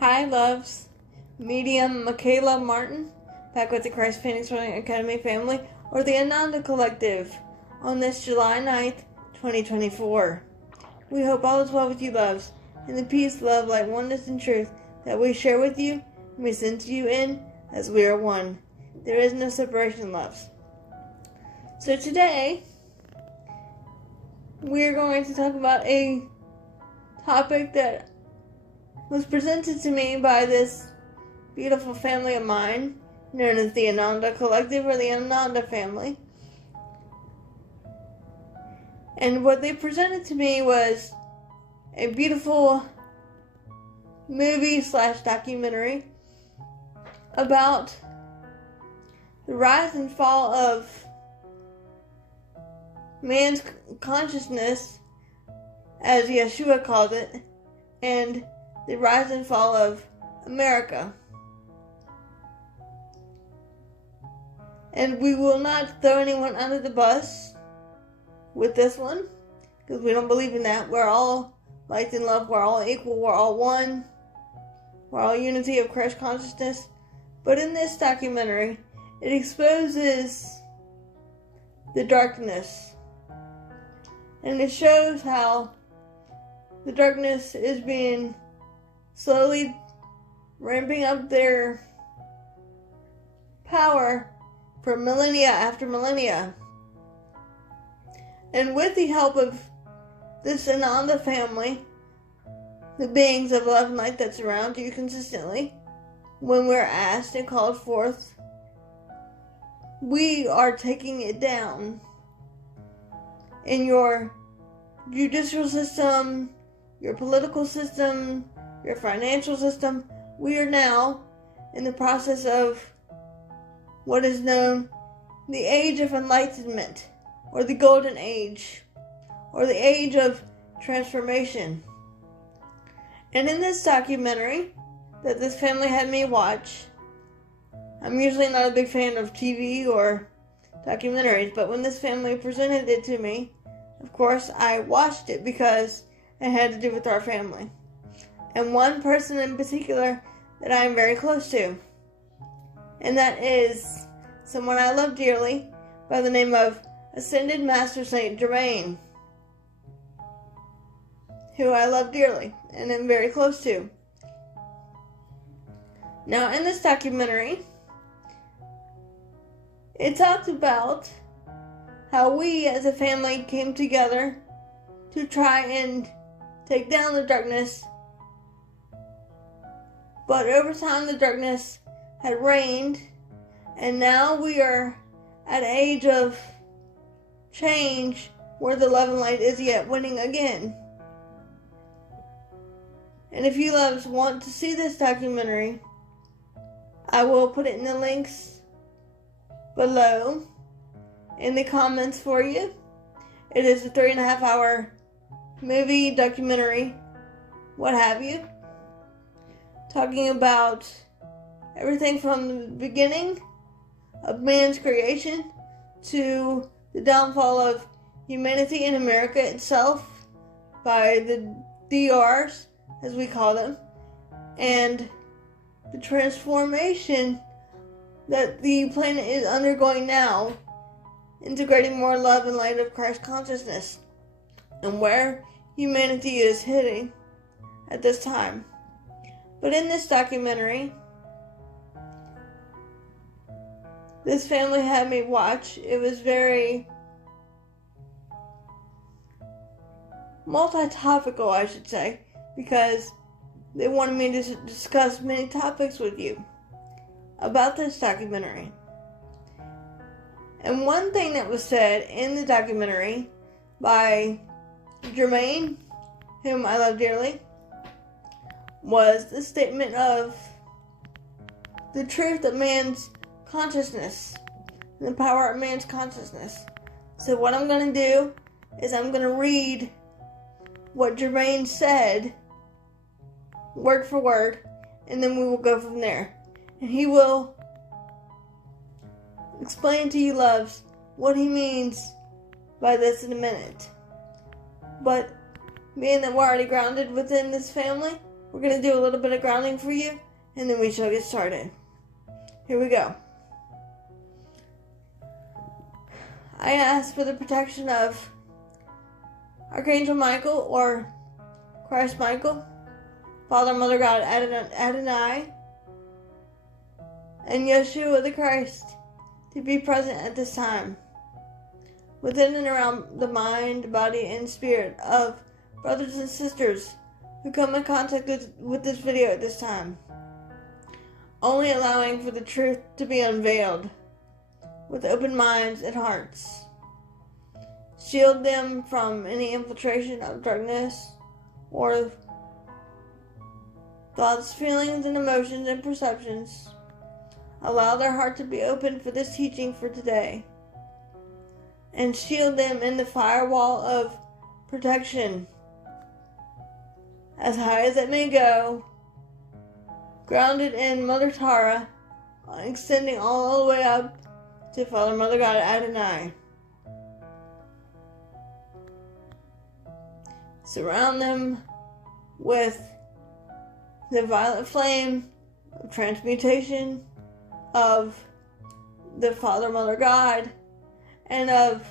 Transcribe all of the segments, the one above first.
Hi, loves. Medium Michaela Martin, back with the Christ Phoenix Running Academy family, or the Ananda Collective, on this July 9th, 2024. We hope all is well with you, loves, and the peace, love, light, oneness, and truth that we share with you and we send to you in as we are one. There is no separation, loves. So today, we're going to talk about a topic that was presented to me by this beautiful family of mine, known as the Ananda Collective or the Ananda family. And what they presented to me was a beautiful movie/documentary about the rise and fall of man's consciousness, as Yeshua called it, and the rise and fall of America. And we will not throw anyone under the bus with this one, because we don't believe in that. We're all light and love, we're all equal, we're all one, we're all unity of Christ consciousness. But in this documentary, it exposes the darkness, and it shows how the darkness is being slowly ramping up their power for millennia after millennia. And with the help of this Ananda family, the beings of love and light that surround you consistently, when we're asked and called forth, we are taking it down. In your judicial system, your political system, your financial system, we are now in the process of what is known the Age of Enlightenment, or the Golden Age, or the Age of Transformation. And in this documentary that this family had me watch, I'm usually not a big fan of TV or documentaries, but when this family presented it to me, of course I watched it because it had to do with our family. And one person in particular that I am very close to. And that is someone I love dearly by the name of Ascended Master Saint Germain, who I love dearly and am very close to. Now, in this documentary, it talked about how we as a family came together to try and take down the darkness. But over time, the darkness had reigned, and now we are at an age of change where the love and light is yet winning again. And if you loves want to see this documentary, I will put it in the links below in the comments for you. It is a 3.5 hour movie, documentary, what have you, talking about everything from the beginning of man's creation to the downfall of humanity in America itself by the DRs, as we call them, and the transformation that the planet is undergoing now, integrating more love and light of Christ consciousness, and where humanity is heading at this time. But in this documentary, this family had me watch. It was very multi-topical, I should say, because they wanted me to discuss many topics with you about this documentary. And one thing that was said in the documentary by Germain, whom I love dearly, was the statement of the truth of man's consciousness and the power of man's consciousness. So what I'm going to do is I'm going to read what Germain said word for word, and then we will go from there. And he will explain to you, loves, what he means by this in a minute. But being that we're already grounded within this family, we're going to do a little bit of grounding for you, and then we shall get started. Here we go. I ask for the protection of Archangel Michael, or Christ Michael, Father, Mother, God, Adonai, and Yeshua the Christ to be present at this time, within and around the mind, body, and spirit of brothers and sisters who come in contact with this video at this time, only allowing for the truth to be unveiled with open minds and hearts. Shield them from any infiltration of darkness or thoughts, feelings, and emotions and perceptions. Allow their heart to be open for this teaching for today, and shield them in the firewall of protection as high as it may go, grounded in Mother Tara, extending all the way up to Father, Mother, God, Adonai. Surround them with the violet flame of transmutation of the Father, Mother, God, and of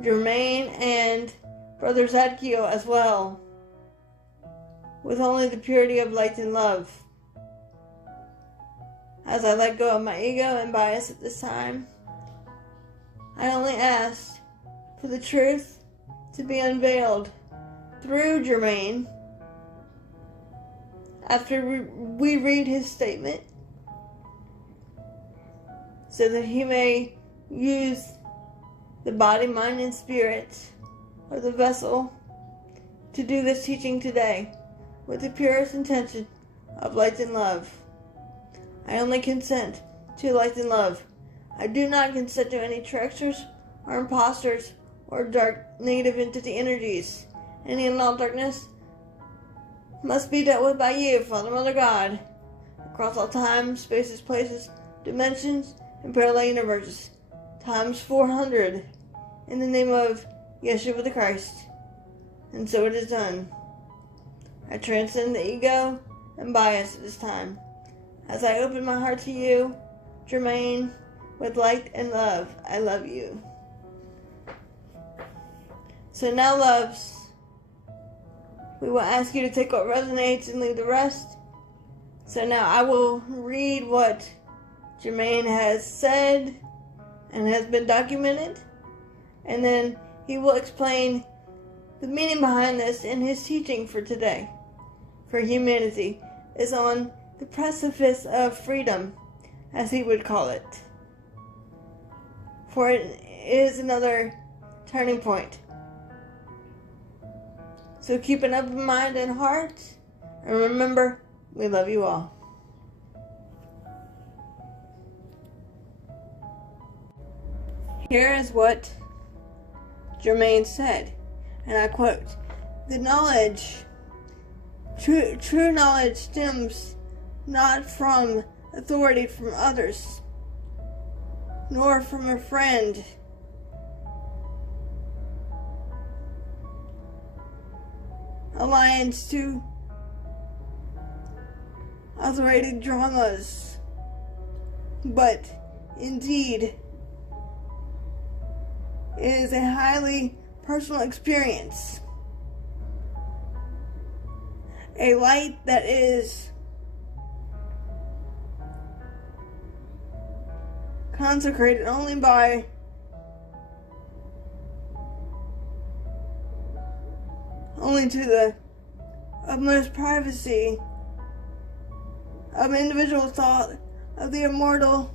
Germain and Brother Zadkiel as well, with only the purity of light and love. As I let go of my ego and bias at this time, I only ask for the truth to be unveiled through Germain after we read his statement, so that he may use the body, mind, and spirit of the vessel to do this teaching today with the purest intention of light and love. I only consent to light and love. I do not consent to any tricksters or imposters or dark negative entity energies. Any and all darkness must be dealt with by you, Father, Mother, God, across all time, spaces, places, dimensions, and parallel universes, times 400, in the name of Yeshua the Christ. And so it is done. I transcend the ego and bias at this time, as I open my heart to you, Germain, with light and love. I love you. So now, loves, we will ask you to take what resonates and leave the rest. So now I will read what Germain has said and has been documented, and then he will explain the meaning behind this in his teaching for today. For humanity is on the precipice of freedom, as he would call it. For it is another turning point. So keep an open mind and heart, and remember, we love you all. Here is what Germain said, and I quote, "The knowledge, true knowledge stems not from authority from others, nor from a friend, alliance to authoritative dramas, but indeed is a highly personal experience, a light that is consecrated only by to the utmost privacy of individual thought of the immortal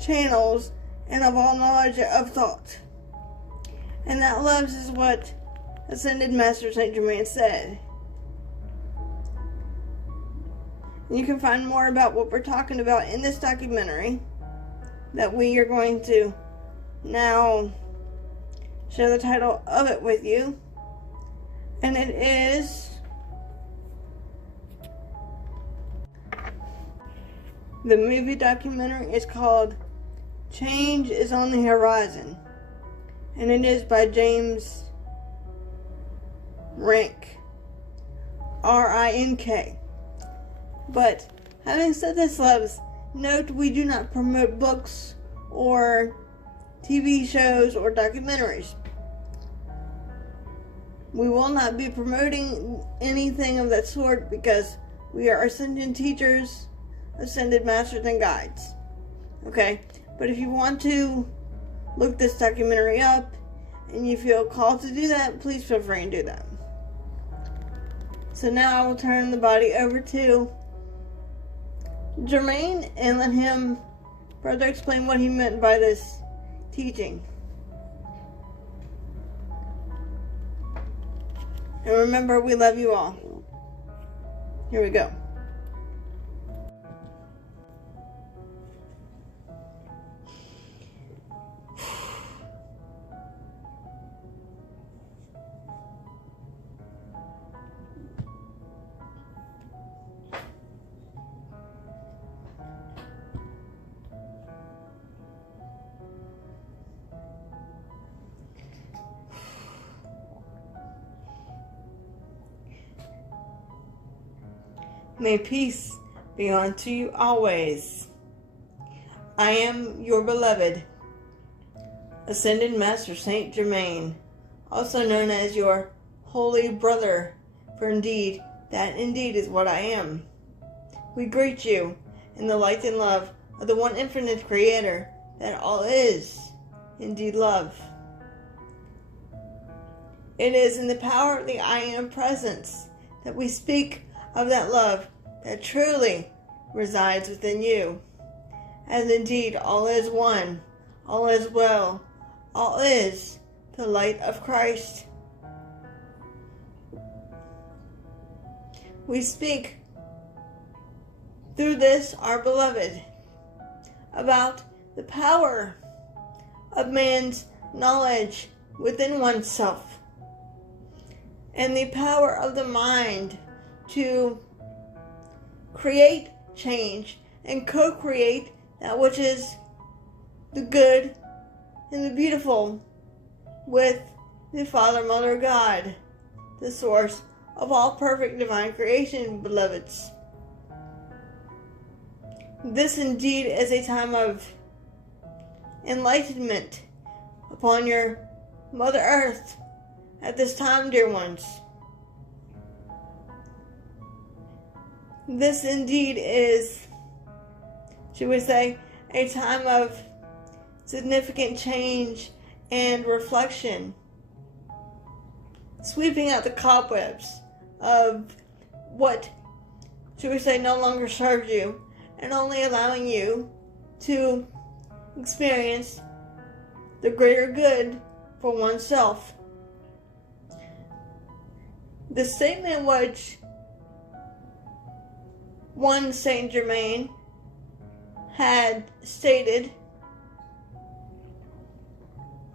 channels and of all knowledge of thought. And that loves is what Ascended Master Saint Germain said. And you can find more about what we're talking about in this documentary that we are going to now share the title of it with you. And it is the movie documentary is called Change is on the Horizon, and it is by James rank. R-I-N-K. But having said this, loves, note we do not promote books or TV shows or documentaries. We will not be promoting anything of that sort because we are ascension teachers, ascended masters, and guides. Okay? But if you want to look this documentary up and you feel called to do that, please feel free and do that. So now I will turn the body over to Germain and let him further explain what he meant by this teaching. And remember, we love you all. Here we go. May peace be unto you always. I am your beloved, Ascended Master Saint Germain, also known as your holy brother, for indeed, that indeed is what I am. We greet you in the light and love of the one infinite Creator, that all is indeed love. It is in the power of the I Am presence that we speak of that love that truly resides within you. And indeed, all is one, all is well, all is the light of Christ. We speak through this, our beloved, about the power of man's knowledge within oneself and the power of the mind to create change and co-create that which is the good and the beautiful with the Father, Mother, God, the source of all perfect divine creation, beloveds. This indeed is a time of enlightenment upon your Mother Earth at this time, dear ones. This indeed is, should we say, a time of significant change and reflection, sweeping out the cobwebs of what, should we say, no longer serves you, and only allowing you to experience the greater good for oneself. The statement which one Saint Germain had stated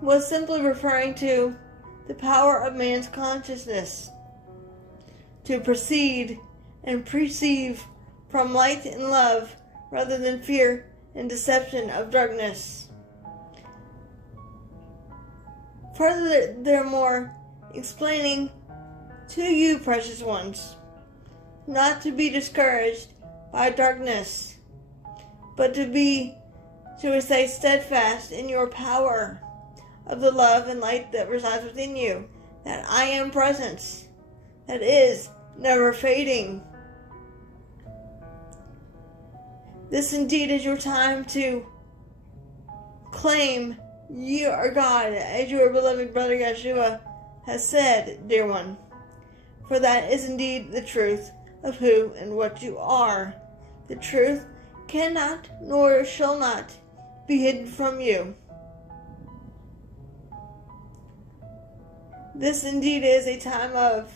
was simply referring to the power of man's consciousness to proceed and perceive from light and love rather than fear and deception of darkness. Furthermore, explaining to you, precious ones, not to be discouraged by darkness, but to be, shall we say, steadfast in your power of the love and light that resides within you, that I Am presence, that is never fading. This indeed is your time to claim you are God, as your beloved brother Yeshua has said, dear one. For that is indeed the truth of who and what you are. The truth cannot nor shall not be hidden from you. This indeed is a time of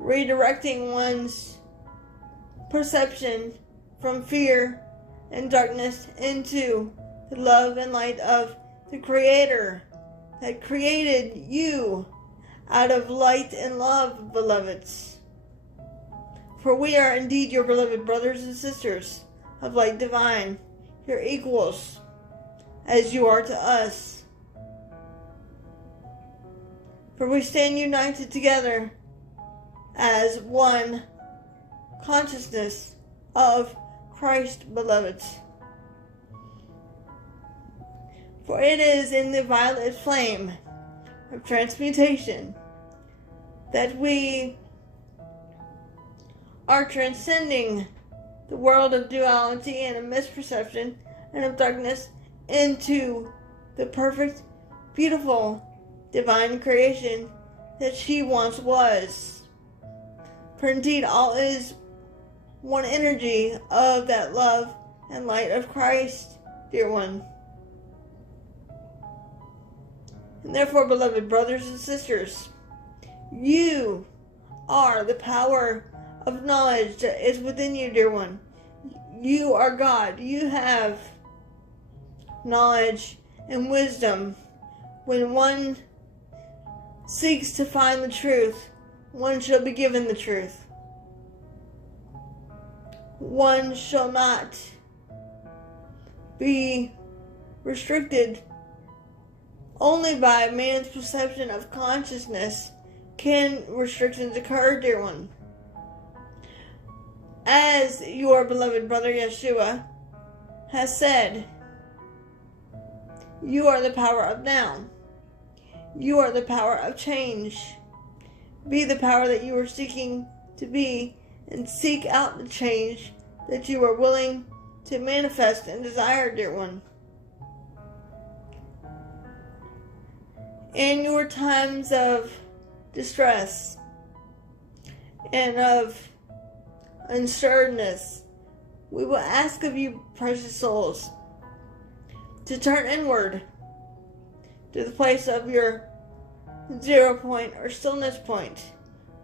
redirecting one's perception from fear and darkness into the love and light of the Creator that created you out of light and love, beloveds. For we are indeed your beloved brothers and sisters of light divine, your equals, as you are to us. For we stand united together as one consciousness of Christ, beloveds. For it is in the violet flame of transmutation that we are transcending the world of duality and of misperception and of darkness into the perfect, beautiful, divine creation that she once was. For indeed, all is one energy of that love and light of Christ, dear one. And therefore, beloved brothers and sisters, you are the power of knowledge that is within you, dear one. You are God. You have knowledge and wisdom. When one seeks to find the truth, one shall be given the truth. One shall not be restricted. Only by man's perception of consciousness can restrictions occur, dear one. As your beloved brother Yeshua has said, you are the power of now. You are the power of change. Be the power that you are seeking to be, and seek out the change that you are willing to manifest and desire, dear one. In your times of distress and of unsureness, we will ask of you, precious souls, to turn inward to the place of your 0 point or stillness point,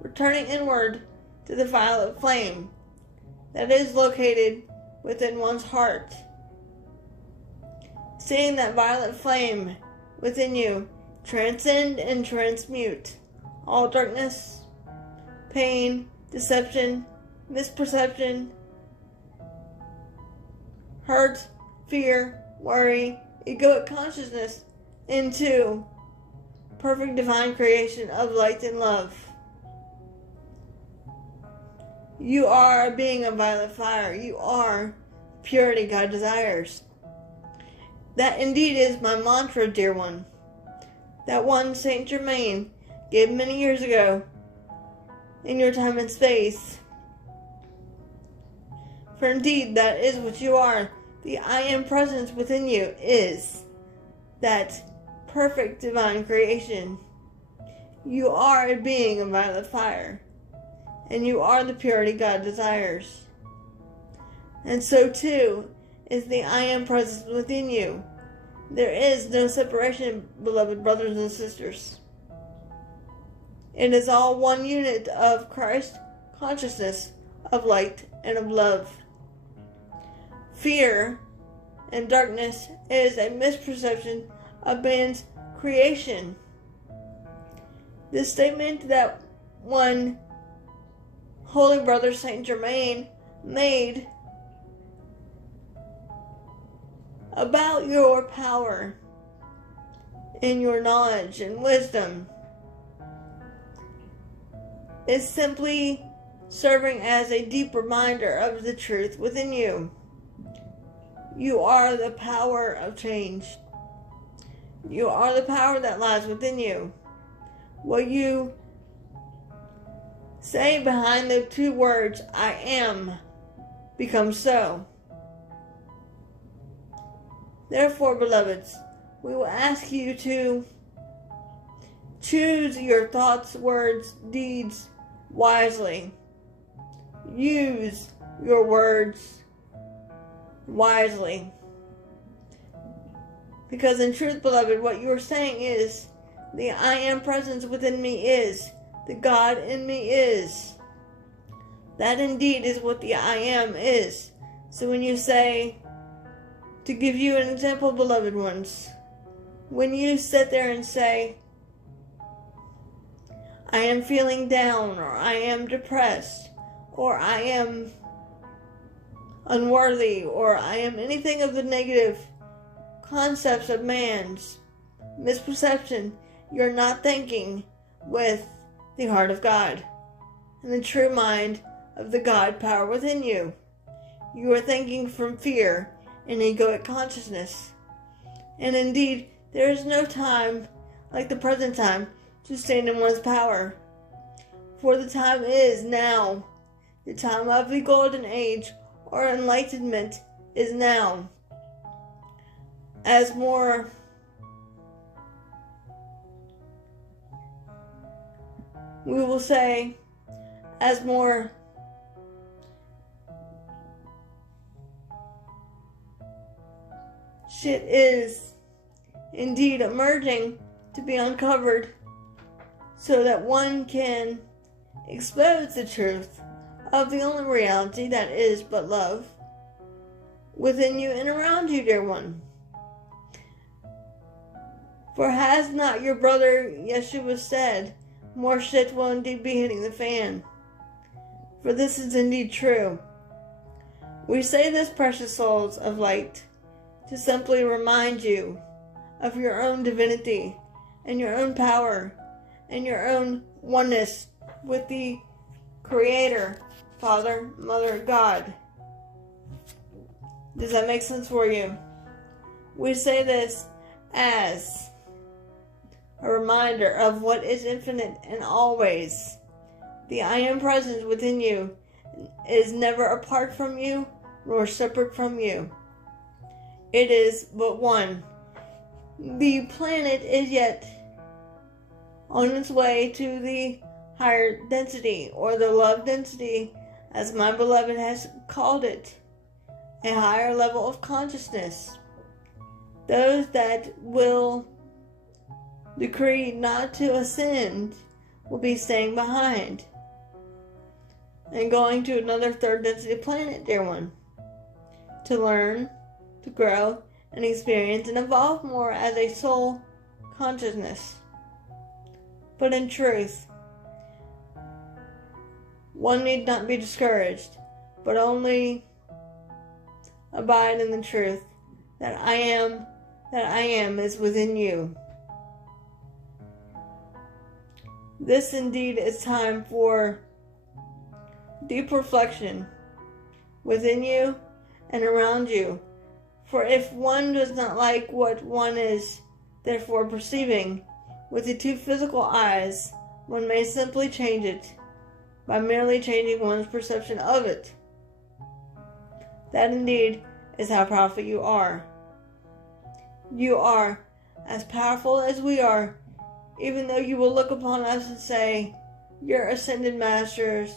returning inward to the violet flame that is located within one's heart. Seeing that violet flame within you transcend and transmute all darkness, pain, deception, misperception, hurt, fear, worry, egoic consciousness into perfect divine creation of light and love. You are a being of violet fire. You are purity God desires. That indeed is my mantra, dear one. That one Saint Germain gave many years ago in your time and space. For indeed, that is what you are. The I Am presence within you is that perfect divine creation. You are a being of violet fire, and you are the purity God desires. And so too is the I Am presence within you. There is no separation, beloved brothers and sisters. It is all one unit of Christ consciousness, of light and of love. Fear and darkness is a misperception of man's creation. This statement that one holy brother Saint Germain made about your power and your knowledge and wisdom is simply serving as a deep reminder of the truth within you. You are the power of change. You are the power that lies within you. What you say behind the two words, I am, becomes so. Therefore, beloveds, we will ask you to choose your thoughts, words, deeds wisely. Use your words wisely. Because in truth, beloved, what you are saying is, the I Am presence within me is, the God in me is. That indeed is what the I Am is. So when you say, to give you an example, beloved ones, when you sit there and say, I am feeling down, or I am depressed, or I am unworthy, or I am anything of the negative concepts of man's misperception, you're not thinking with the heart of God and the true mind of the God power within you. You are thinking from fear and egoic consciousness. And indeed, there is no time like the present time to stand in one's power. For the time is now. The time of the golden age or enlightenment is now. As more we will say, as more shit is indeed emerging to be uncovered so that one can expose the truth of the only reality that is but love within you and around you, dear one. For has not your brother Yeshua said, more shit will indeed be hitting the fan? For this is indeed true. We say this, precious souls of light, to simply remind you of your own divinity and your own power and your own oneness with the Creator, Father, Mother, God. Does that make sense for you? We say this as a reminder of what is infinite and always. The I Am presence within you is never apart from you nor separate from you. It is but one. The planet is yet on its way to the higher density, or the love density, as my beloved has called it, a higher level of consciousness. Those that will decree not to ascend will be staying behind and going to another third density planet, dear one, to learn, to grow, and experience and evolve more as a soul consciousness. But in truth, one need not be discouraged, but only abide in the truth that I am is within you. This indeed is time for deep reflection within you and around you. For if one does not like what one is therefore perceiving with the two physical eyes, one may simply change it by merely changing one's perception of it. That indeed is how powerful you are. You are as powerful as we are, even though you will look upon us and say, you're ascended masters,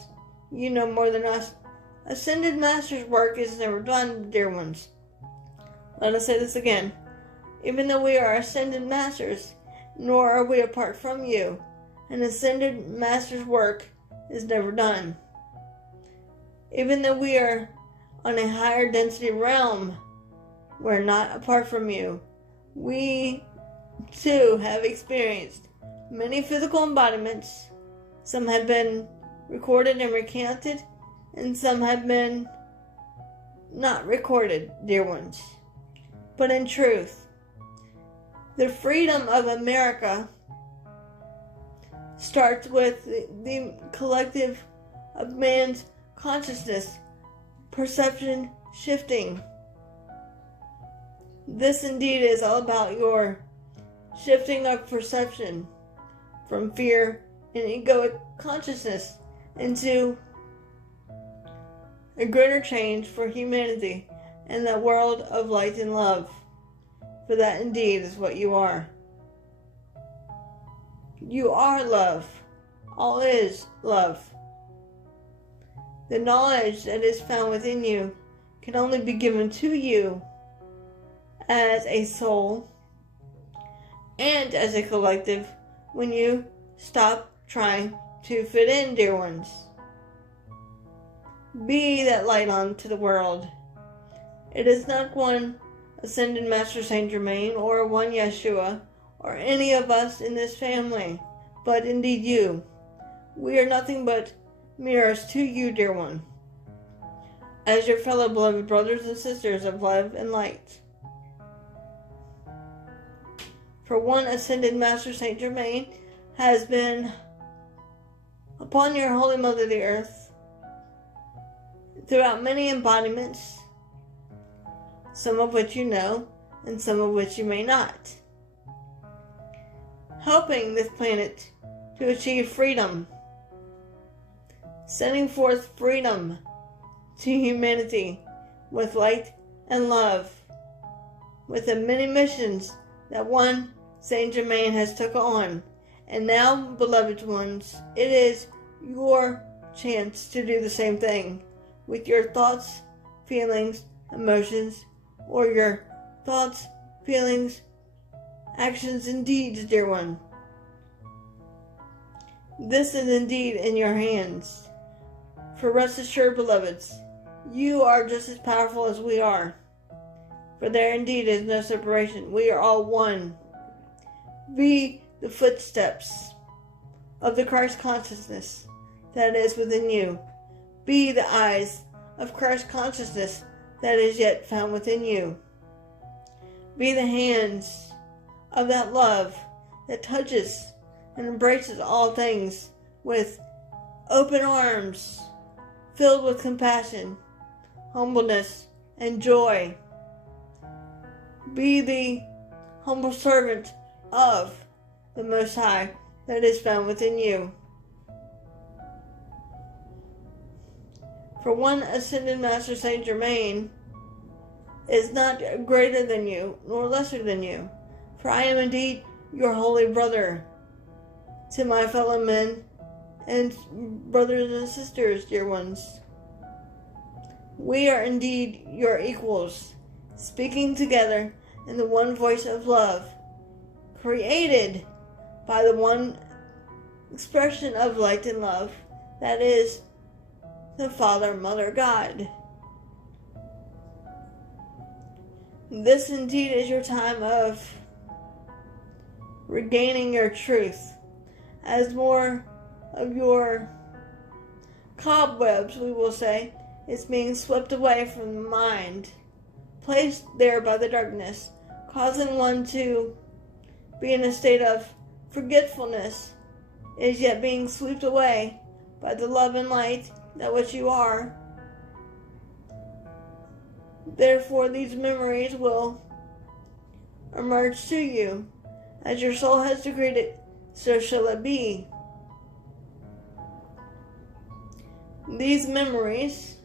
you know more than us. Ascended masters' work is never done, dear ones. Let us say this again. Even though we are ascended masters, nor are we apart from you. An ascended master's work is never done. Even though we are on a higher density realm, we're not apart from you. We too have experienced many physical embodiments. Some have been recorded and recounted, and some have been not recorded, dear ones. But in truth, the freedom of America starts with the collective of man's consciousness, perception shifting. This indeed is all about your shifting of perception from fear and egoic consciousness into a greater change for humanity and the world of light and love. For that indeed is what you are. You are love. All is love. The knowledge that is found within you can only be given to you as a soul and as a collective when you stop trying to fit in, dear ones. Be that light unto the world. It is not one ascended Master Saint Germain or one Yeshua or any of us in this family, but indeed you. We are nothing but mirrors to you, dear one, as your fellow beloved brothers and sisters of love and light. For one ascended Master Saint Germain has been upon your Holy Mother the Earth throughout many embodiments, some of which you know and some of which you may not, helping this planet to achieve freedom, sending forth freedom to humanity with light and love, with the many missions that one Saint Germain has took on. And now, beloved ones, it is your chance to do the same thing with your thoughts, feelings, emotions, or your thoughts, feelings, actions, and deeds, dear one. This is indeed in your hands. For rest assured, beloveds, you are just as powerful as we are. For there indeed is no separation. We are all one. Be the footsteps of the Christ consciousness that is within you. Be the eyes of Christ consciousness that is yet found within you. Be the hands of that love that touches and embraces all things with open arms, filled with compassion, humbleness, and joy. Be the humble servant of the Most High that is found within you. For one ascended Master Saint Germain is not greater than you, nor lesser than you. For I am indeed your holy brother to my fellow men and brothers and sisters, dear ones. We are indeed your equals, speaking together in the one voice of love, created by the one expression of light and love, that is the Father, Mother, God. This indeed is your time of regaining your truth, as more of your cobwebs, we will say, is being swept away from the mind, placed there by the darkness, causing one to be in a state of forgetfulness, is yet being swept away by the love and light that which you are. Therefore, these memories will emerge to you. As your soul has decreed it, so shall it be. These memories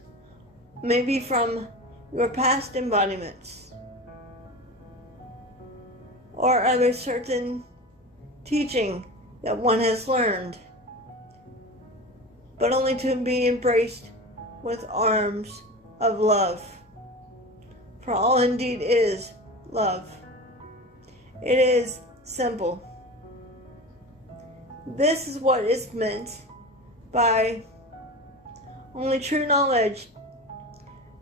may be from your past embodiments or other certain teaching that one has learned, but only to be embraced with arms of love. For all indeed is love. It is simple. This is what is meant by only true knowledge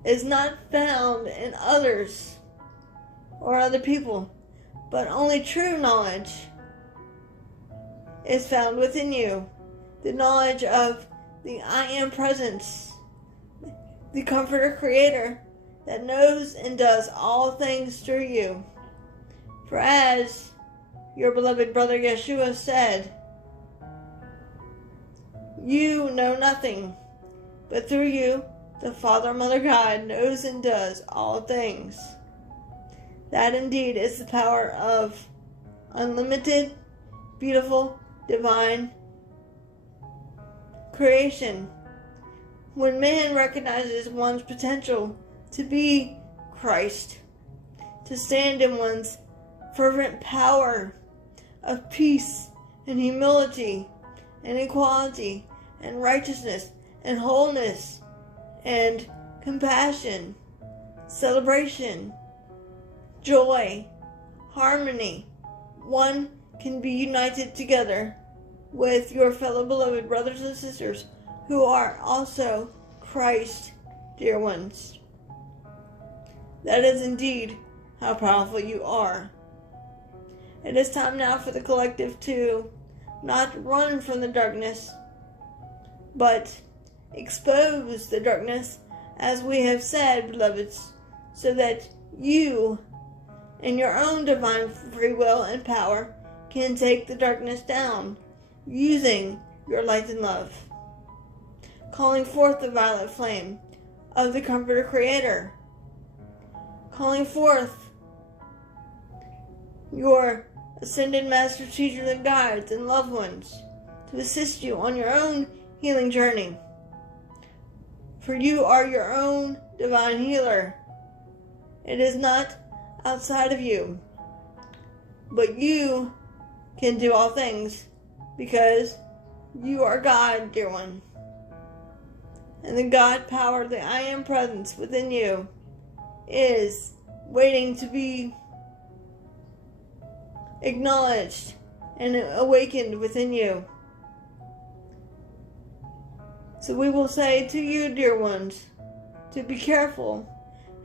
is not found in others or other people, but only true knowledge is found within you. The knowledge of the I Am Presence, the Comforter Creator that knows and does all things through you. For as your beloved brother Yeshua said, you know nothing, but through you, the Father, Mother, God knows and does all things. That indeed is the power of unlimited, beautiful, divine creation. When man recognizes one's potential to be Christ, to stand in one's fervent power of peace and humility and equality and righteousness and wholeness and compassion, celebration, joy, harmony, one can be united together with your fellow beloved brothers and sisters who are also Christ, dear ones. That is indeed how powerful you are. It is time now for the collective to not run from the darkness, but expose the darkness, as we have said, beloveds, so that you, in your own divine free will and power, can take the darkness down, using your light and love, calling forth the violet flame of the Comforter Creator, calling forth your ascended master teachers and guides and loved ones to assist you on your own healing journey. For you are your own divine healer. It is not outside of you, but you can do all things because you are God, dear one. And the God power, the I Am presence within you is waiting to be acknowledged and awakened within you. So we will say to you, dear ones, to be careful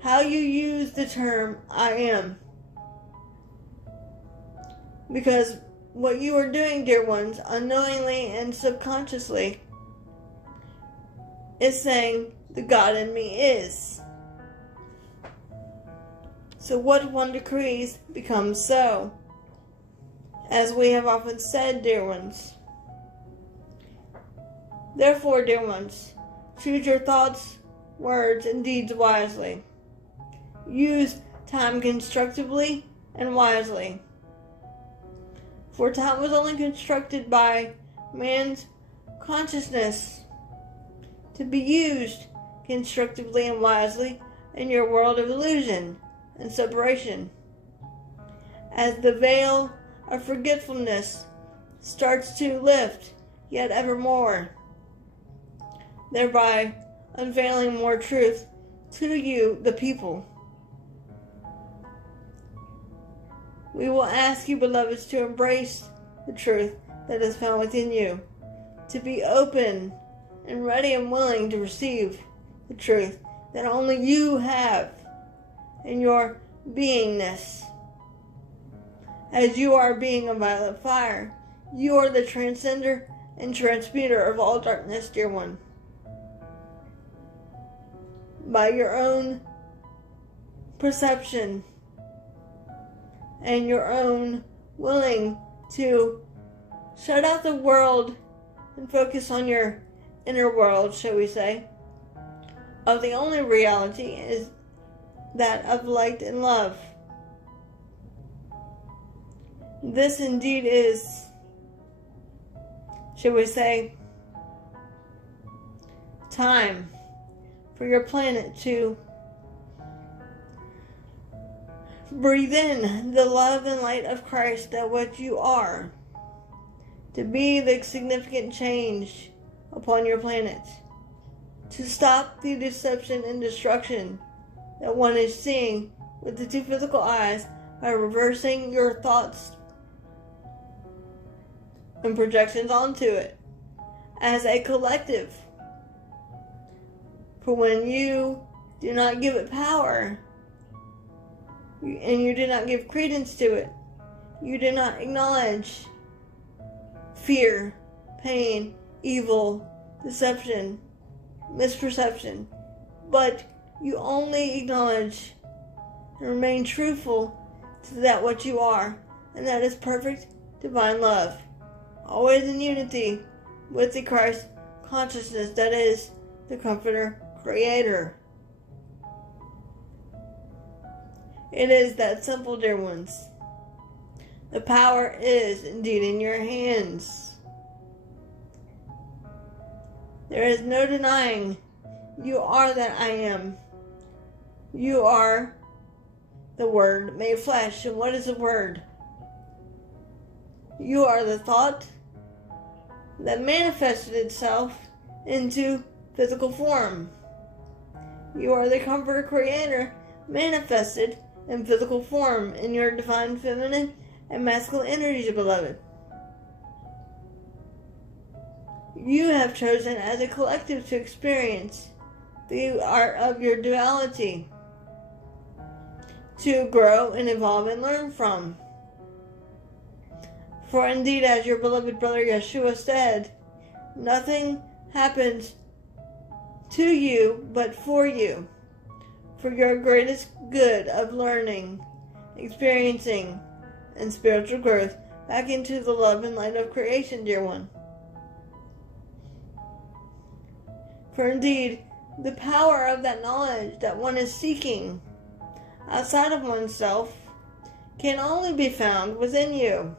how you use the term I am. Because what you are doing, dear ones, unknowingly and subconsciously, is saying the God in me is. So what one decrees becomes so. As we have often said, dear ones. Therefore, dear ones, choose your thoughts, words, and deeds wisely. Use time constructively and wisely. For time was only constructed by man's consciousness to be used constructively and wisely in your world of illusion and separation. As the veil of forgetfulness starts to lift yet evermore, thereby unveiling more truth to you, the people. We will ask you, beloveds, to embrace the truth that is found within you, to be open and ready and willing to receive the truth that only you have in your beingness. As you are being a violet fire, you are the transcender and transmuter of all darkness, dear one. By your own perception and your own willing to shut out the world and focus on your inner world, shall we say, of the only reality is that of light and love. This indeed is, shall we say, time for your planet to breathe in the love and light of Christ, that what you are, to be the significant change upon your planet, to stop the deception and destruction that one is seeing with the two physical eyes by reversing your thoughts and projections onto it as a collective. For when you do not give it power, and you do not give credence to it, you do not acknowledge fear, pain, evil, deception, misperception, but you only acknowledge and remain truthful to that what you are, and that is perfect divine love, always in unity with the Christ consciousness that is the Comforter Creator. It is that simple, dear ones. The power is indeed in your hands. There is no denying you are that I am. You are the Word made flesh. And what is the Word? You are the thought that manifested itself into physical form. You are the Comforter Creator manifested in physical form in your divine feminine and masculine energies, beloved. You have chosen as a collective to experience the art of your duality, to grow and evolve and learn from. For indeed, as your beloved brother Yeshua said, nothing happens to you but for you, for your greatest good of learning, experiencing, and spiritual growth back into the love and light of creation, dear one. For indeed, the power of that knowledge that one is seeking outside of oneself can only be found within you.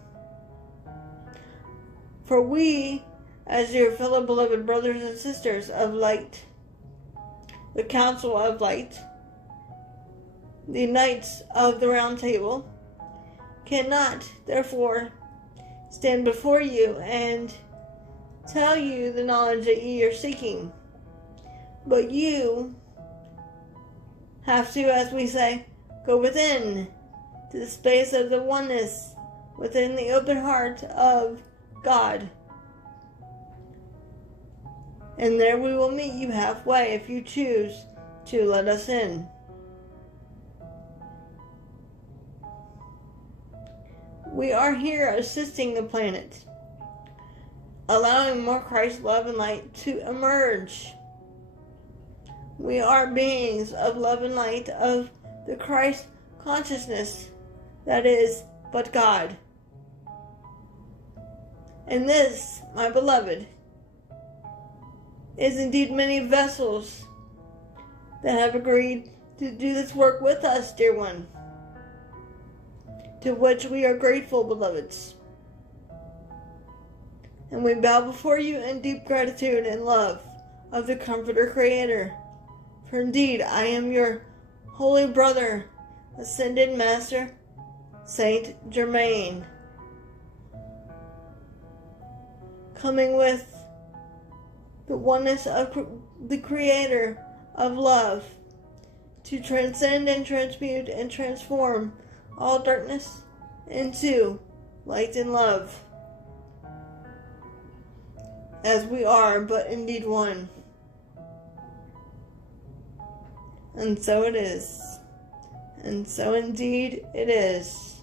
For we, as your fellow beloved brothers and sisters of light, the Council of Light, the Knights of the Round Table, cannot, therefore, stand before you and tell you the knowledge that ye are seeking. But you have to, as we say, go within to the space of the oneness within the open heart of God. And there we will meet you halfway if you choose to let us in. We are here assisting the planet, allowing more Christ love and light to emerge. We are beings of love and light of the Christ consciousness that is but God. And this, my beloved, is indeed many vessels that have agreed to do this work with us, dear one, to which we are grateful, beloveds. And we bow before you in deep gratitude and love of the Comforter Creator. For indeed, I am your holy brother, Ascended Master, Saint Germain, coming with the oneness of the Creator of love to transcend and transmute and transform all darkness into light and love, as we are but indeed one. And so it is. And so indeed it is.